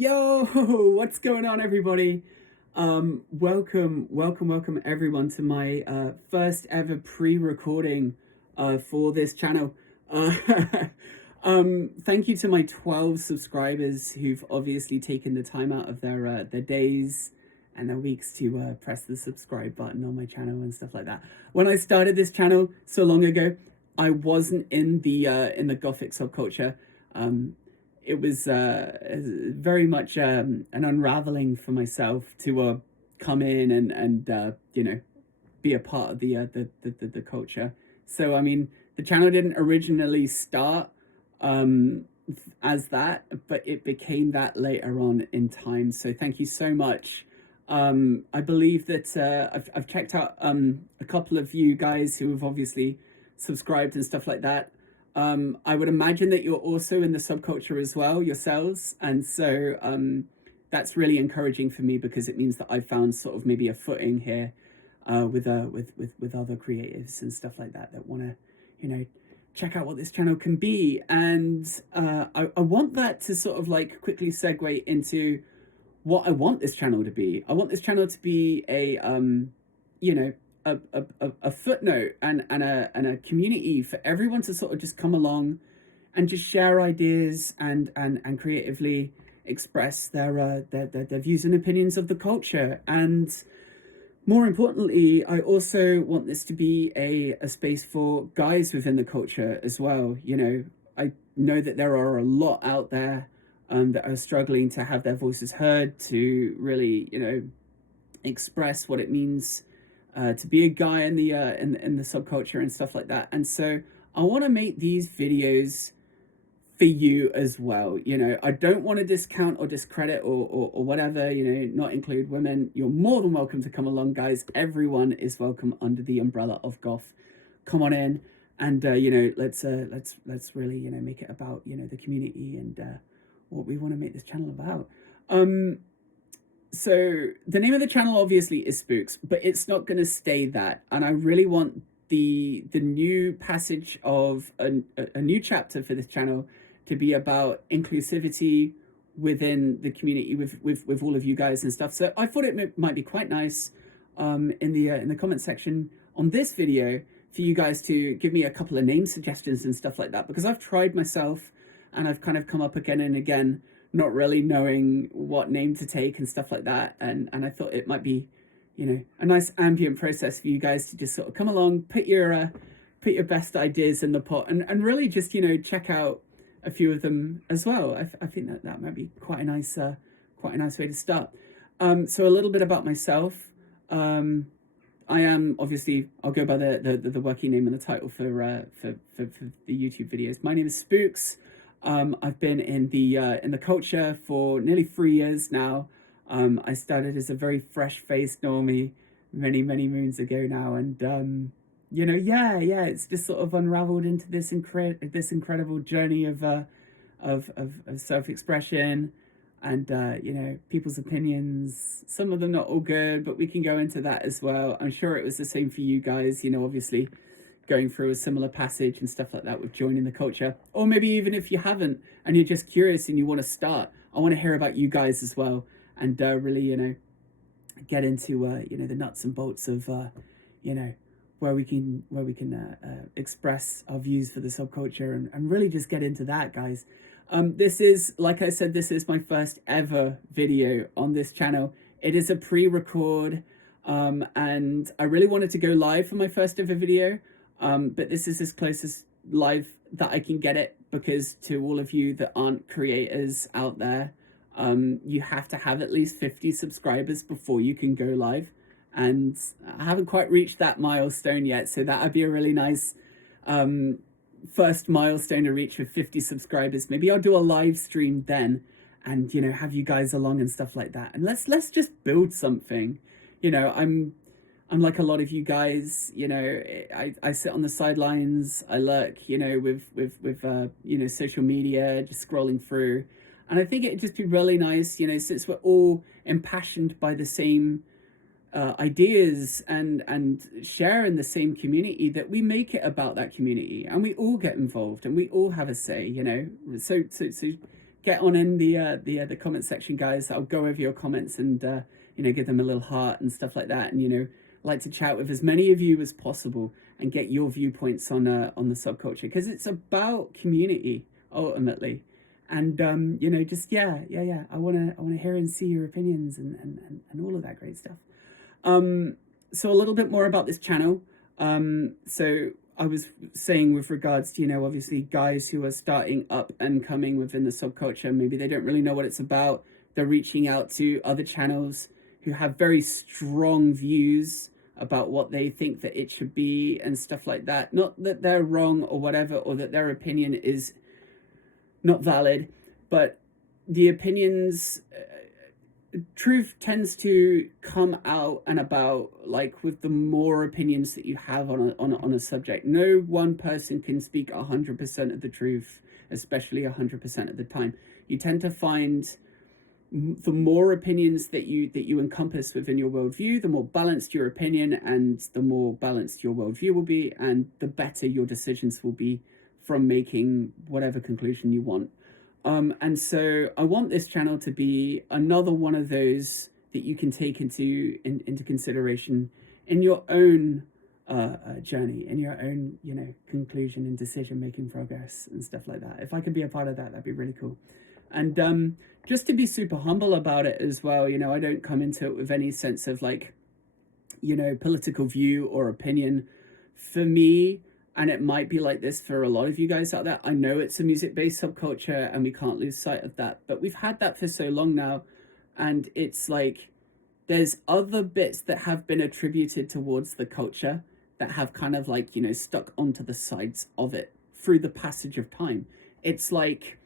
Yo, what's going on, everybody? Welcome everyone to my first ever pre-recording for this channel. Uh, Thank you to my 12 subscribers who've obviously taken the time out of their days and their weeks to press the subscribe button on my channel and stuff like that. When I started this channel so long ago, I wasn't in the Gothic subculture. It was very much an unraveling for myself to come in and be a part of the culture. So I mean, the channel didn't originally start um, as that, but it became that later on in time. So thank you so much. I believe that I've checked out a couple of you guys who have obviously subscribed and stuff like that. I would imagine that you're also in the subculture as well yourselves, and so that's really encouraging for me because it means that I've found sort of maybe a footing here with other creatives and stuff like that want to, check out what this channel can be. And I want that to sort of like quickly segue into what I want this channel to be. I want this channel to be a you know a footnote and a community for everyone to sort of just come along and just share ideas and creatively express their views and opinions of the culture. And more importantly, I also want this to be a space for guys within the culture as well. I know that there are a lot out there that are struggling to have their voices heard, to really, express what it means to be a guy in the subculture and stuff like that. And so I want to make these videos for you as well. I don't want to discount or discredit or whatever, not include women. You're more than welcome to come along, guys. Everyone is welcome under the umbrella of goth. Come on in, and let's really make it about the community and what we want to make this channel about. So the name of the channel obviously is Spooks, but it's not going to stay that. And I really want the new passage of a new chapter for this channel to be about inclusivity within the community with all of you guys and stuff. So I thought it might be quite nice in the comment section on this video for you guys to give me a couple of name suggestions and stuff like that, because I've tried myself and I've kind of come up again and again not really knowing what name to take and stuff like that. And I thought it might be, a nice ambient process for you guys to just sort of come along, put your best ideas in the pot and really just, check out a few of them as well. I think that might be quite a nice way to start. So a little bit about myself. I am obviously, I'll go by the working name and the title for the YouTube videos. My name is Spooks. I've been in the culture for nearly 3 years now. I started as a very fresh-faced normie many moons ago now, and it's just sort of unraveled into this incredible journey of self-expression and people's opinions. Some of them not all good, but we can go into that as well. I'm sure it was the same for you guys. Obviously going through a similar passage and stuff like that with joining the culture, or maybe even if you haven't and you're just curious and you want to start, I want to hear about you guys as well, and really get into the nuts and bolts of where we can express our views for the subculture and really just get into that, guys. This is, like I said, this is my first ever video on this channel. It is a pre-record, and I really wanted to go live for my first ever video. But this is as close as live that I can get it, because to all of you that aren't creators out there, you have to have at least 50 subscribers before you can go live. And I haven't quite reached that milestone yet, so that would be a really nice first milestone to reach with 50 subscribers. Maybe I'll do a live stream then and have you guys along and stuff like that. And let's just build something. I'm like a lot of you guys, I sit on the sidelines, I lurk, with social media, just scrolling through. And I think it'd just be really nice, since we're all impassioned by the same ideas and share in the same community, that we make it about that community and we all get involved and we all have a say, so get on in the comment section, guys. I'll go over your comments and give them a little heart and stuff like that, and like to chat with as many of you as possible and get your viewpoints on the subculture, because it's about community ultimately. And just I want to hear and see your opinions and all of that great stuff. So a little bit more about this channel. So I was saying with regards to, obviously guys who are starting up and coming within the subculture, maybe they don't really know what it's about. They're reaching out to other channels who have very strong views about what they think that it should be and stuff like that. Not that they're wrong or whatever, or that their opinion is not valid, but the opinions, truth tends to come out and about, like with the more opinions that you have on a subject. No one person can speak 100% of the truth, especially 100% of the time. You tend to find the more opinions that you encompass within your worldview, the more balanced your opinion, and the more balanced your worldview will be, and the better your decisions will be from making whatever conclusion you want. And so I want this channel to be another one of those that you can take into consideration in your own journey, in your own conclusion and decision making progress and stuff like that. If I could be a part of that, that'd be really cool. And just to be super humble about it as well, I don't come into it with any sense of like, political view or opinion. For me, and it might be like this for a lot of you guys out there, I know it's a music-based subculture and we can't lose sight of that, but we've had that for so long now, and it's like there's other bits that have been attributed towards the culture that have kind of like, stuck onto the sides of it through the passage of time. It's like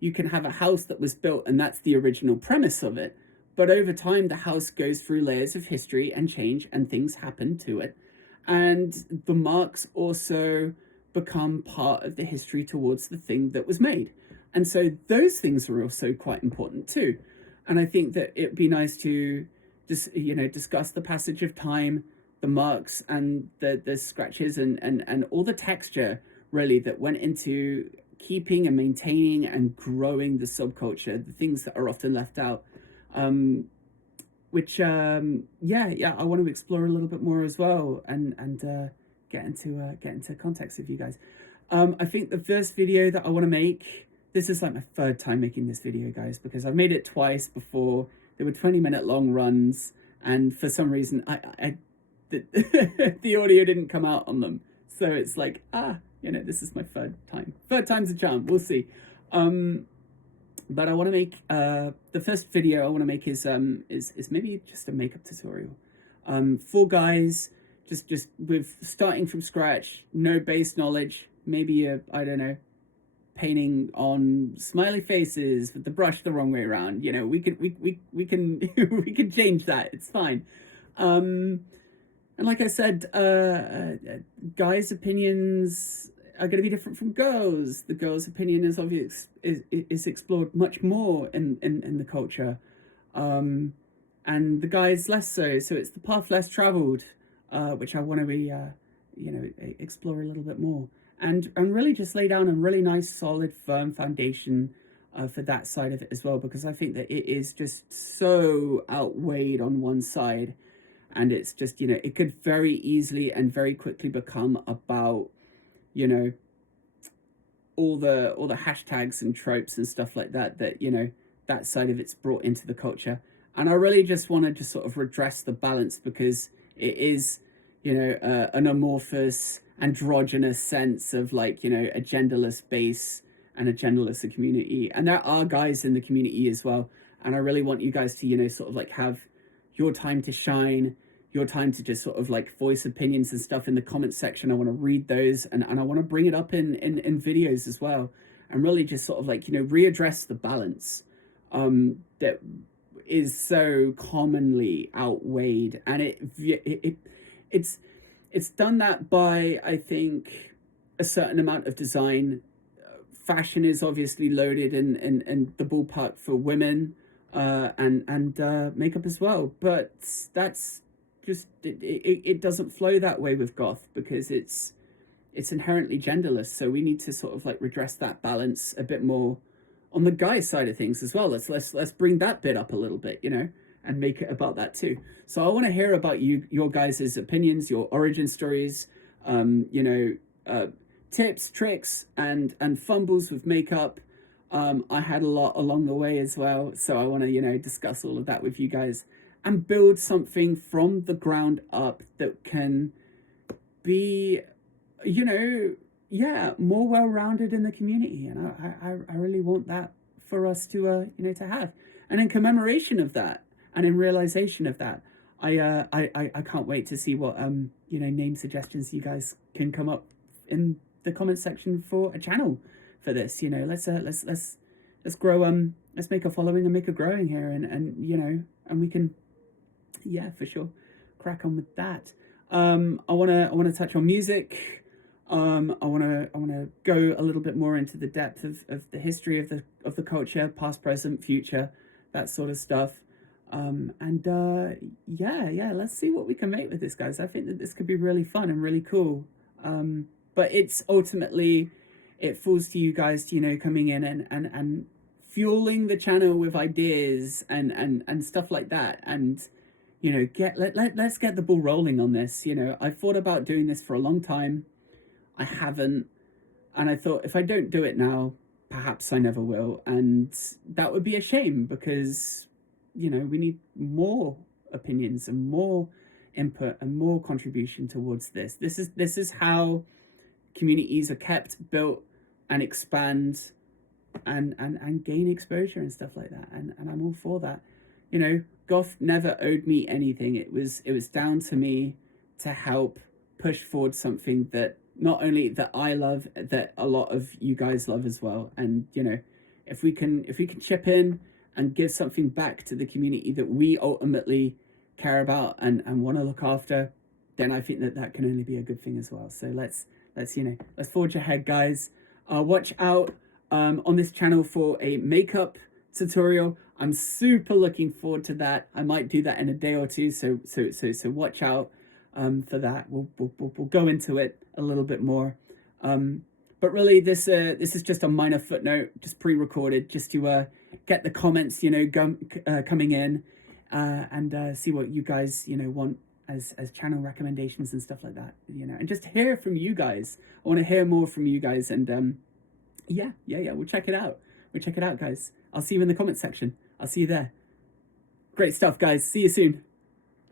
you can have a house that was built and that's the original premise of it, but over time the house goes through layers of history and change, and things happen to it. And the marks also become part of the history towards the thing that was made. And so those things are also quite important too. And I think that it'd be nice to just, discuss the passage of time, the marks and the scratches and all the texture really that went into keeping and maintaining and growing the subculture, the things that are often left out. Which I want to explore a little bit more as well, and get into context with you guys. I think the first video that I want to make, this is like my third time making this video, guys, because I've made it twice before. They were 20-minute long runs, and for some reason the audio didn't come out on them, so it's like this is my third time. Third time's a charm. We'll see. But I want to make the first video I want to make is maybe just a makeup tutorial for guys just with starting from scratch, no base knowledge, maybe I don't know, painting on smiley faces with the brush the wrong way around. We can we can change that. It's fine. And like I said, guys' opinions are going to be different from girls. The girl's opinion is obvious, is explored much more in the culture, and the guys less so. So it's the path less traveled, which I want to be explore a little bit more, and really just lay down a really nice, solid, firm foundation for that side of it as well, because I think that it is just so outweighed on one side, and it's just it could very easily and very quickly become about all the hashtags and tropes and stuff like that that side of it's brought into the culture. And I really just want to just sort of redress the balance, because it is an amorphous, androgynous sense of like a genderless base and a genderless community, and there are guys in the community as well, and I really want you guys to sort of like have your time to shine, your time to just sort of like voice opinions and stuff in the comment section. I want to read those, and I want to bring it up in videos as well, and really just sort of like readdress the balance that is so commonly outweighed. And it's done that by, I think, a certain amount of design. Fashion is obviously loaded in the ballpark for women, and makeup as well, but that's just it doesn't flow that way with goth, because it's inherently genderless. So we need to sort of like redress that balance a bit more on the guy side of things as well. Let's bring that bit up a little bit, you know, and make it about that too. So I want to hear about your guys' opinions, your origin stories, you know, tips, tricks, and fumbles with makeup. I had a lot along the way as well, so I want to, you know, discuss all of that with you guys and build something from the ground up that can be, you know, yeah, more well-rounded in the community. And I really want that for us to, you know, to have. And in commemoration of that, and in realization of that, I can't wait to see what you know, name suggestions you guys can come up in the comment section for a channel for this. You know, let's grow, let's make a following and make a growing here, and you know, and we can, yeah, for sure, crack on with that. I wanna touch on music. I wanna go a little bit more into the depth of the history of the culture, past, present, future, that sort of stuff. And yeah, let's see what we can make with this, guys. I think that this could be really fun and really cool. But it's ultimately, it falls to you guys to, you know, coming in and fueling the channel with ideas and stuff like that. And, you know, let's get the ball rolling on this. You know, I've thought about doing this for a long time. I haven't. And I thought, if I don't do it now, perhaps I never will. And that would be a shame, because, you know, we need more opinions and more input and more contribution towards this. This is how communities are kept, built, and expand and gain exposure and stuff like that. And I'm all for that. You know, Goth never owed me anything. It was down to me to help push forward something that not only that I love, that a lot of you guys love as well. And, you know, if we can chip in and give something back to the community that we ultimately care about and want to look after, then I think that can only be a good thing as well. So let's you know, let's forge ahead, guys. Watch out on this channel for a makeup tutorial. I'm super looking forward to that. I might do that in a day or two, so watch out for that. We'll go into it a little bit more. But really, this is just a minor footnote, just pre-recorded, just to get the comments, you know, coming in, and see what you guys, you know, want as channel recommendations and stuff like that, you know, and just hear from you guys. I want to hear more from you guys, and yeah, we'll check it out. Guys. I'll see you in the comment section. I'll see you there. Great stuff, guys. See you soon.